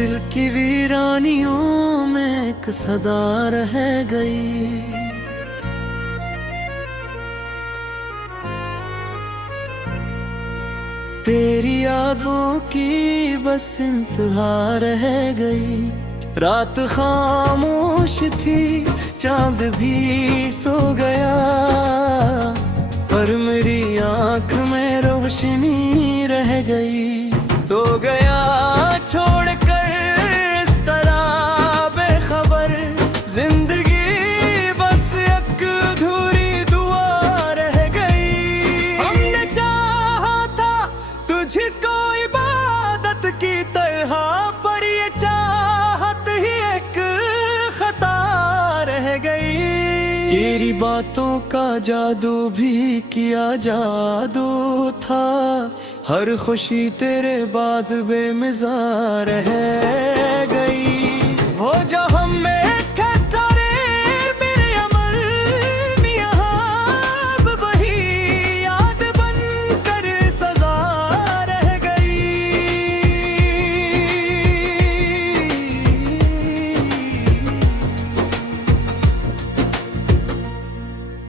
दिल की वीरानियों में एक सदा रह गई। तेरी यादों की बस इंतहा रह गई। रात खामोश थी, चांद भी सो गया, पर मेरी आंख में रोशनी रह गई। तो गया छोड़कर इस तरह बेखबर, जिंदगी बस एक अधूरी दुआ रह गई। हमने चाहा था तुझको इबादत की तरह, पर ये चाहत ही एक खता रह गई। तेरी बातों का जादू भी किया जादू था, हर खुशी तेरे बाद बेमिज़ा रह गई। वो जो हम में कहता रे मेरे अमर यहाँ, अब वही याद बनकर सजा रह गई।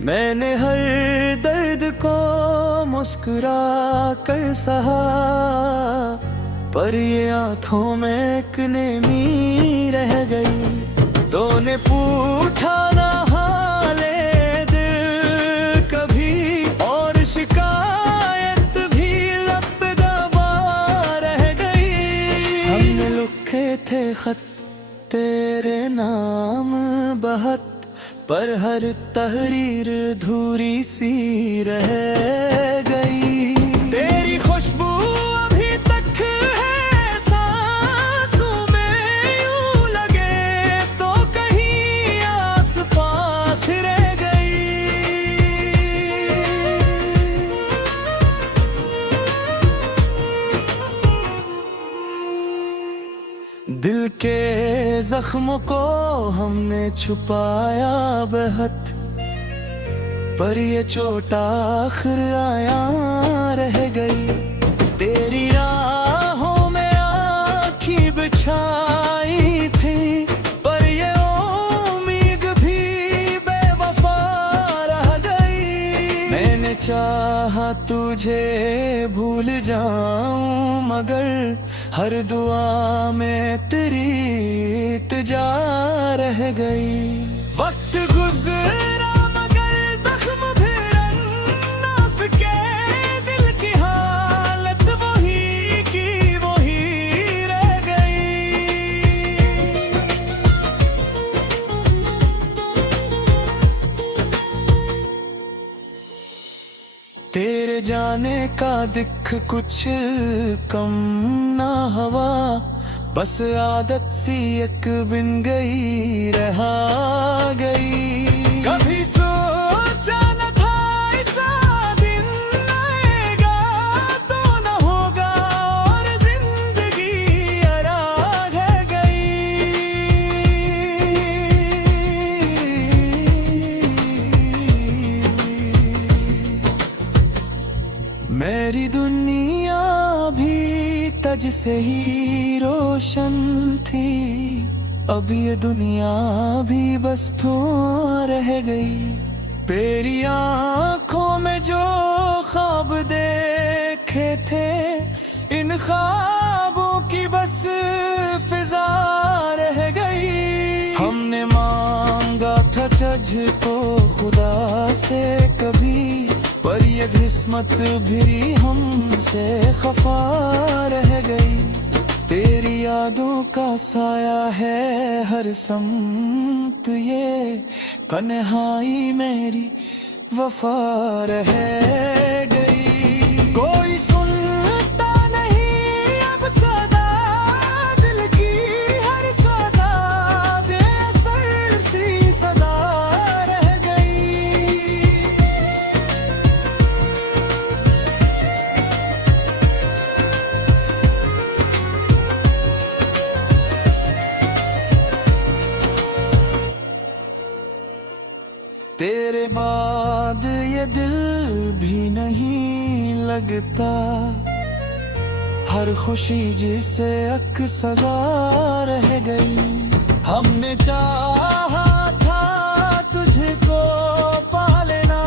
मैंने हर दर्द को मुस्कुरा कर सहा, पर ये आंखों में एक नेमी रह गई। तूने पूछा ना हाले दिल कभी, और शिकायत भी लब पे दबा रह गई। हमने लिखे थे खत तेरे नाम बहुत, पर हर तहरीर धूरी सी रह गई। तेरी खुशबू अभी तक है सांसों में, यूं लगे तो कहीं आस पास रह गई। दिल के जख्मों को हमने छुपाया बहुत, पर ये चोट आखिर आया रह गई। तेरी राहों में आँखें बिछाई थी, पर ये उम्मीद भी बेवफा रह गई। मैंने चाहा तुझे भूल जाऊं, मगर हर दुआ में तेरी इल्तिजा रह गई। वक्त गुजरा मगर जख्म फिर ना सके, दिल की हालत वही की वही रह गई। तेरे जाने का दिख कुछ कम ना हवा, बस आदत सी एक बिन गई रहा गई। कभी सोचा न था ऐसा दिन आएगा, तो न होगा और जिंदगी आराम है गई। मेरी दुनिया भी तज से ही रोशन थी, अब ये दुनिया भी बस तो रह गई। तेरी आंखों में जो ख्वाब देखे थे, इन ख्वाबों की बस फिजा रह गई। हमने मांगा था जज को खुदा से कभी, पर ये किस्मत भी हमसे खफा रह गई। तेरी यादों का साया है हर समत, ये तन्हाई मेरी वफा रह गई। कोई सुनता नहीं अब सदा, दिल की हर सदा बेअसर सी सदा रह गई। तेरे बाद ये दिल भी नहीं लगता, हर खुशी जिसे अक सजा रह गई। हमने चाहा था तुझको पा लेना,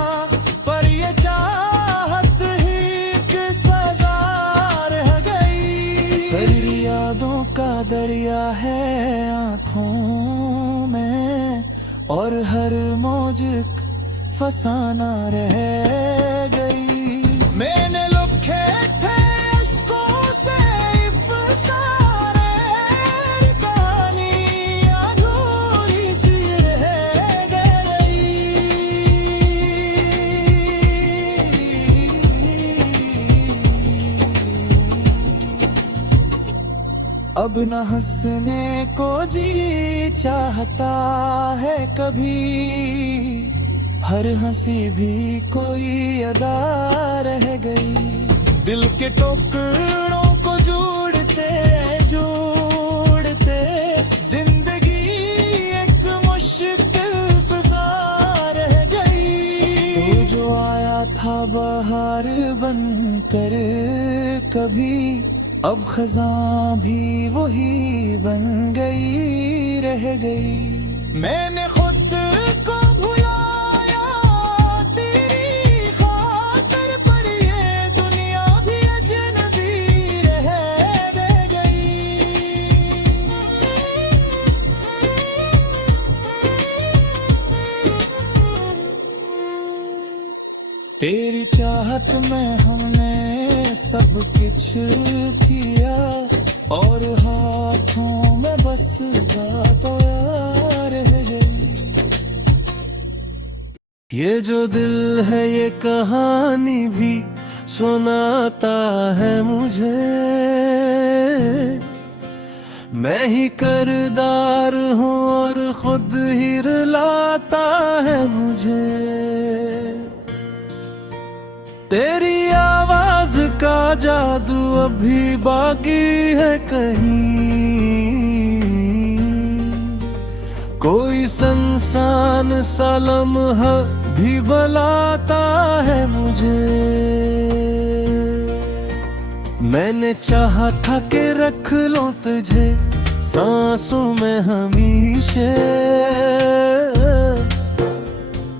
पर ये चाहत ही एक सजा रह गई। तेरी यादों का दरिया है आँखों में, और हर मौज फसाना रह गई। मैंने लिखे थे अश्कों से इफ्तिसारे, कहानी अधूरी सी रह गई। अब न हंसने को जी चाहता है कभी, हर हंसी भी कोई अदा रह गई। दिल के टुकड़ों को जोड़ते जोड़ते जिंदगी एक मुश्किल फिजा रह गई। तो जो आया था बहार बनकर कभी, अब खज़ां भी वही बन गई रह गई। मैंने खुद को भुलाया तेरी खातिर, पर ये दुनिया भी अजनबी रह गई। तेरी चाहत में हमने सब कुछ किया, और हाथों में बस बात रह गई। ये जो दिल है ये कहानी भी सुनाता है मुझे, मैं ही किरदार हूँ और खुद ही रुलाता है मुझे। तेरी आवाज का जादू अभी बाकी है कहीं, कोई संसान सा लम्हा भी बुलाता है मुझे। मैंने चाहा था कि रख लूं तुझे सांसों में हमेशा,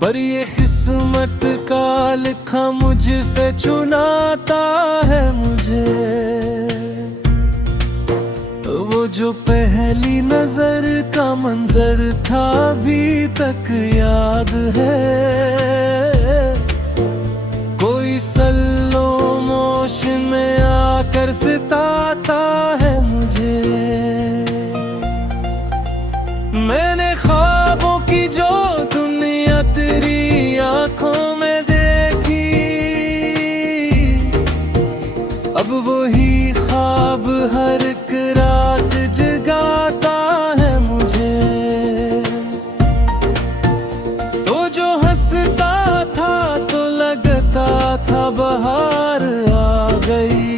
पर ये किस्मत का लिखा मुझसे चुनाता है मुझे। वो जो पहली नजर का मंजर था अभी तक याद है, कोई सल्लो मोशन में आकर सिताता है मुझे। मैंने ख्वाबों की जो दुनिया तेरी आंखों में देखी, अब वही ख्वाब हर एक रात जगाता है मुझे। तो जो हंसता था तो लगता था बहार आ गई,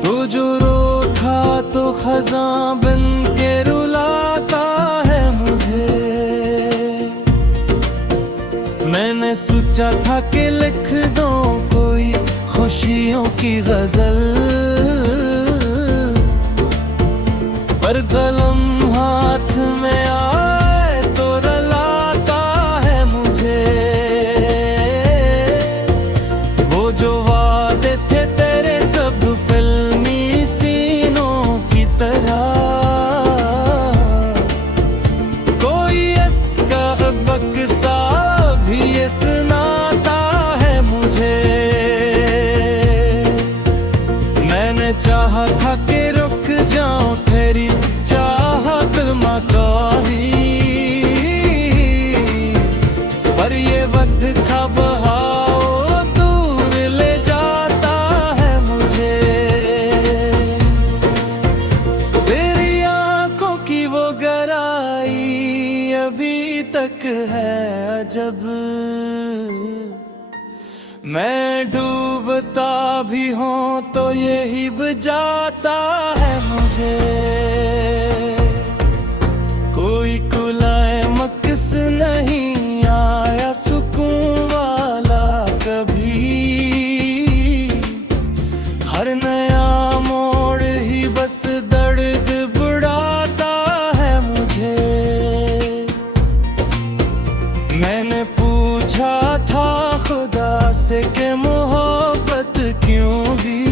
तो जो रोता तो खज़ां बन के रुलाता है मुझे। मैंने सोचा था कि लिख दो कोई खुशियों की गजल, पर कलम हाथ में आए तो रुलाता है मुझे। वो जो वादे थे तेरे सब फिल्मी सीनों की तरह, कोई इसका बक्सा भी ये सुनाता है मुझे। मैंने चाहा था कि रुक जाऊं तेरी चाहत मकाही, पर ये वक्त का बहाव दूर ले जाता है मुझे। तेरी आंखों की वो गहराई अभी तक है अजब, मैं डूबता भी हूँ तो यही बुझाता है मुझे। कोई कुलाए मकस नहीं आया सुकून वाला कभी, मैंने पूछा था खुदा से कि मोहब्बत क्यों भी,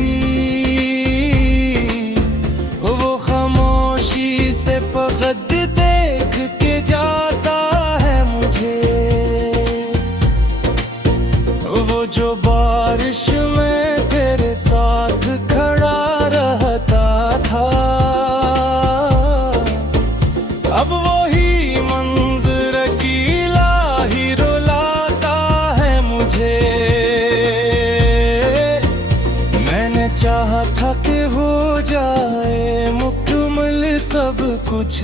वो खामोशी से फकत देख के जाता है मुझे। वो जो बारिश में तेरे साथ खड़ा रहता था, अब वही मंजर गीला ही रुलाता है मुझे। मैंने चाहा था कि हो जाए मुकम्मल सब कुछ,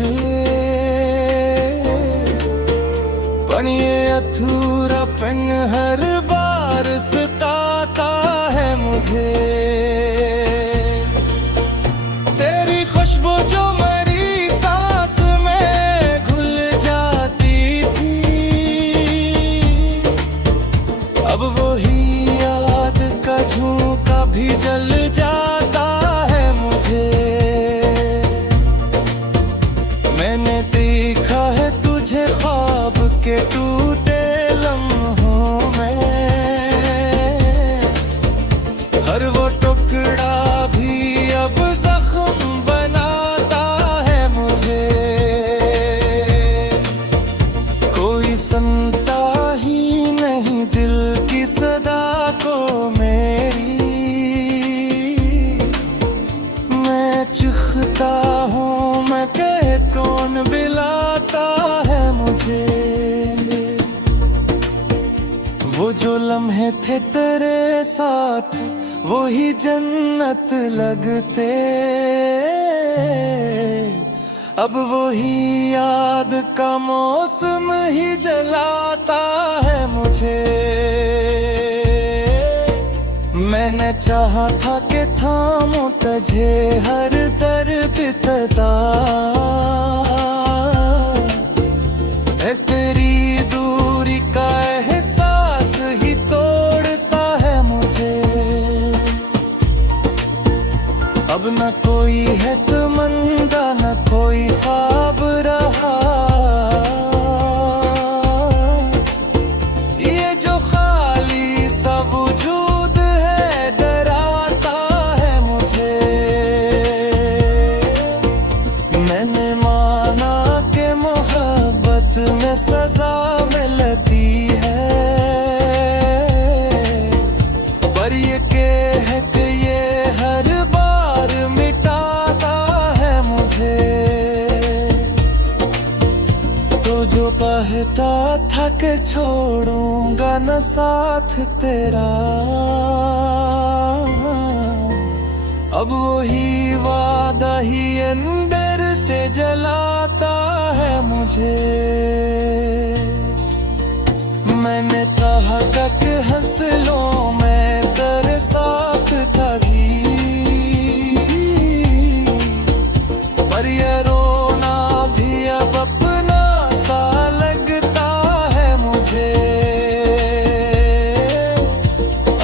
पर ये अधूरापन हर बार सताता है मुझे। तेरी खुशबू जो मेरी सांस में घुल जाती थी, अब वही याद का झोंका भी जल जाता है मुझे। मैंने देखा है तुझे ख्वाब के टूटे लम्हों में, हर वो टुकड़ा भी अब जख्म बनाता है मुझे। कोई सुनता ही नहीं दिल की सदा को मेरी, मैं चिखता हूँ मैं कहे कौन बिलाता है मुझे। वो जो लम्हे थे तेरे साथ वही जन्नत लगते, अब वही याद का मौसम ही जलाता है मुझे। मैंने चाहा था कि थामूं तुझे हर दर्द तता, तेरी दूरी का एहसास ही तोड़ता है मुझे। अब न कोई है तमन्ना न कोई ख्वाब रहा, ये जो खाली सा वजूद है डराता है मुझे। मैंने माना कि मोहब्बत में सजा मिलती है, पर ये कह के ये हर बार मिटाता है मुझे। तो जो कहता था कि छोड़ूंगा न साथ तेरा, अब वही वादा ही अंदर से जलाता है मुझे। मैंने कहा कि हंस लो मैं तेरे साथ था भी, पर ये रोना भी अब अपना सा लगता है मुझे।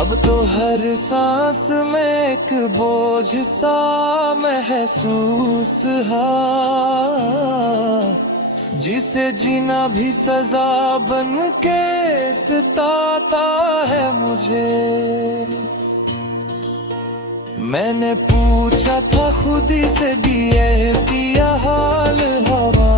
अब तो हर सांस में एक बोझ सा महसूस है, जिसे जीना भी सजा बन के सताता है मुझे। मैंने पूछा था खुद ही से भी ये किया हाल हवा,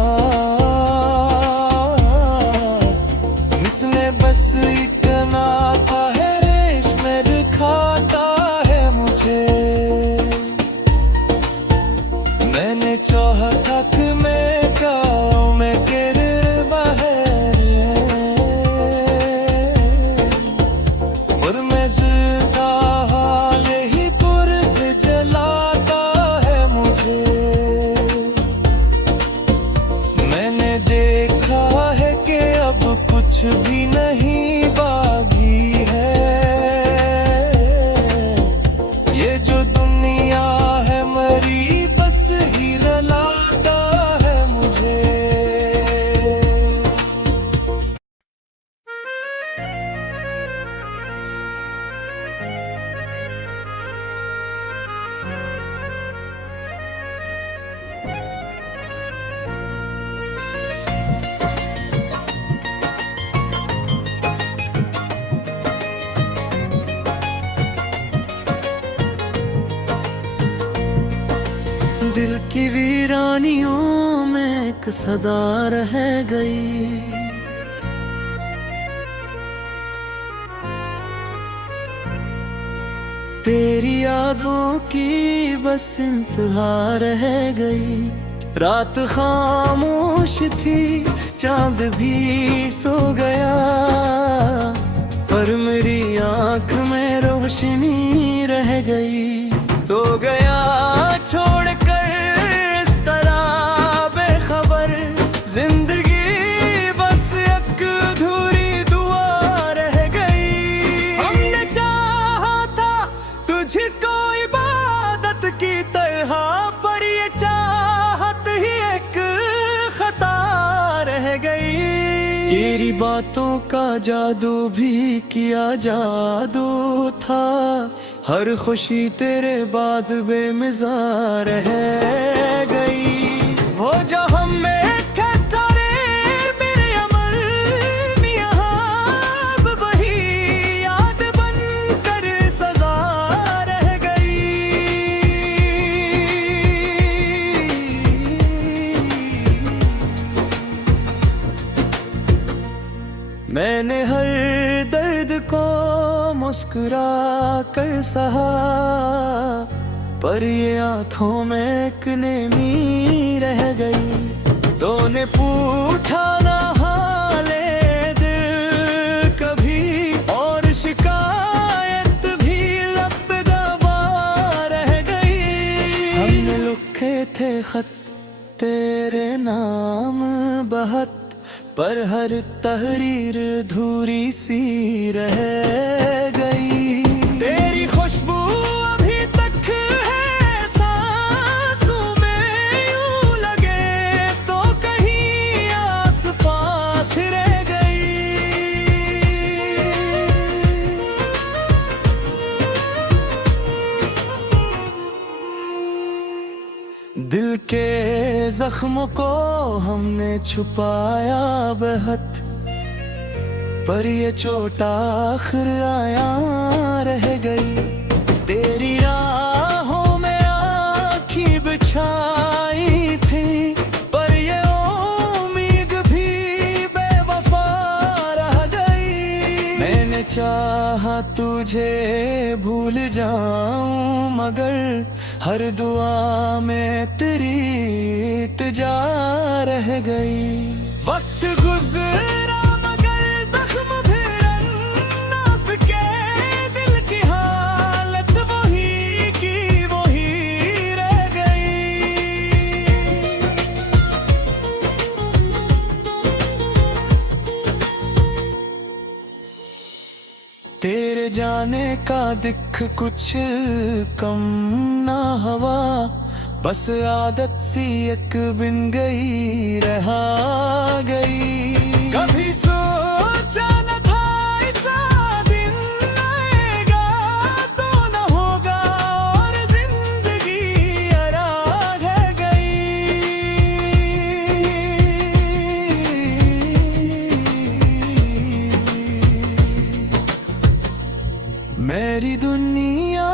इसने बस इतना था है रेश में रखाता है मुझे। मैंने चाहा था कि मैं गाँव में गिर बाहर, और मैं जिंदा हाल ही पुरख जलाता है मुझे। मैंने देखा है कि अब कुछ भी नहीं बाकी है, ये जो दुनिया है मरी बस ही रलाता है मुझे। की वीरानियों में एक सदा रह गई। तेरी यादों की बस इंतहा रह गई। रात खामोश थी, चांद भी सो गया, पर मेरी आंख में रोशनी रह गई। तो गया छोड़कर इस तरह बेखबर, जिंदगी बस एक अधूरी दुआ रह गई। हमने चाहा था तुझको इबादत की तरह, पर ये चाहत ही एक खता रह गई। तेरी बातों का जादू भी किया जादू था, हर खुशी तेरे बाद बेमिज़ा रह गई। वो जो हम में ठहरे मेरे अमर यहाँ, अब वही याद बनकर सजा रह गई। मैंने हर दर्द को मुस्कुरा कर सहा, पर ये आंखों में एक नेमी रह गई। तूने पूछा ना हाले दिल कभी, और शिकायत भी लब पे दबा रह गई। हमने लिखे थे खत तेरे नाम बहुत, पर हर तहरीर अधूरी सी रह गई। तेरी खुशबू अभी तक है सांसों में, यूं लगे तो कहीं आस पास रह गई। दिल के जख्मों को हमने छुपाया बहुत, पर ये चोट आखिर आया रह गई। तेरी राहों में आँखें बिछाई थी, पर ये उम्मीद भी बेवफा रह गई। मैंने चाहा तुझे भूल जाऊं, मगर हर दुआ में तेरी इल्तिजा रह गई। वक्त गुजरा मगर जख्म फिर ना सके, दिल की हालत वही की वही रह गई। तेरे जाने का दिख कुछ कम ना हवा, बस आदत सी एक बिन गई रहा गई। कभी सोचा न था ऐसा दिन आएगा, तो न होगा और जिंदगी आराम है गई। मेरी दुनिया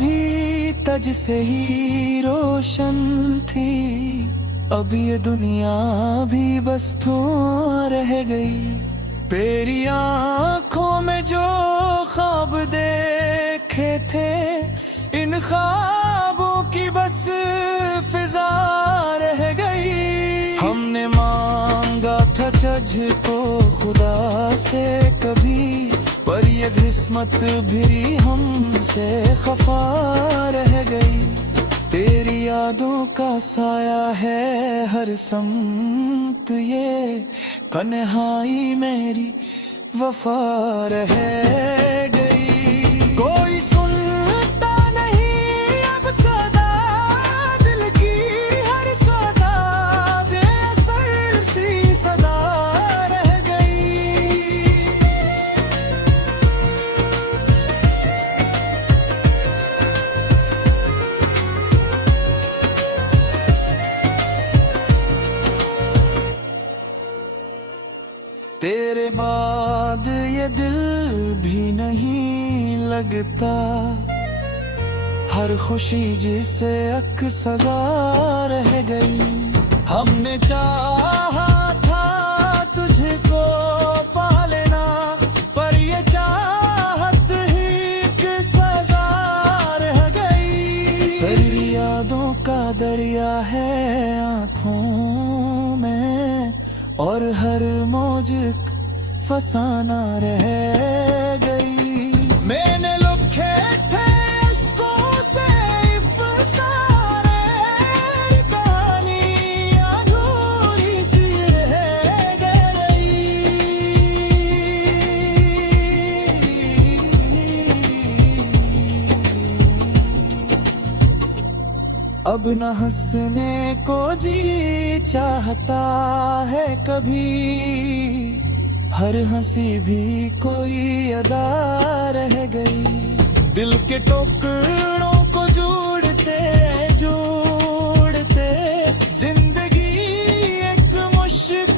भी तज से ही रोशन थी, अब ये दुनिया भी बस तू रह गई। तेरी आंखों में जो ख्वाब देखे थे, इन ख्वाबों की बस फिजा रह गई। हमने मांगा था जज को खुदा से कभी, पर ये किस्मत भी हमसे खफा रह गई। तेरी यादों का साया है हर समत, ये तन्हाई मेरी वफा रह गई। कोई सुनता नहीं अब सदा, दिल की हर सदा बेअसर सी सदा रह गई। तेरे बाद ये दिल भी नहीं लगता, हर खुशी जिसे अक्सर रह गई। हमने चाहा था तुझको पा लेना, पर ये चाहत ही एक सजा रह गई। तेरी यादों का दरिया है आँखों में, और हर मौज फसाना रह गई। मैंने लिखे थे अश्कों से इफ़सारे, कहानी अधूरी सी रह गई। अब न हंसने को जी चाहता है कभी, हर हंसी भी कोई अदा रह गई। दिल के टुकड़ों को जोड़ते जोड़ते जिंदगी एक मुश्किल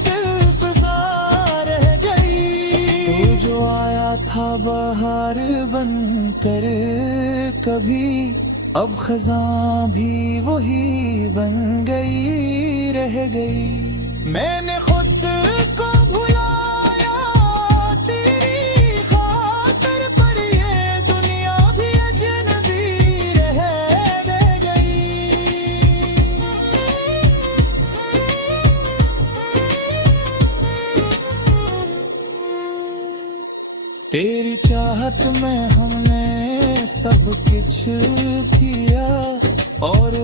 फिजा रह गई। तू जो आया था बाहर बनकर कभी, अब खज़ां भी वही बन गई रह गई। मैंने खुद को भुलाया तेरी खातिर, पर ये दुनिया भी अजनबी रह गई। तेरी चाहत में हमने सब कुछ किया, और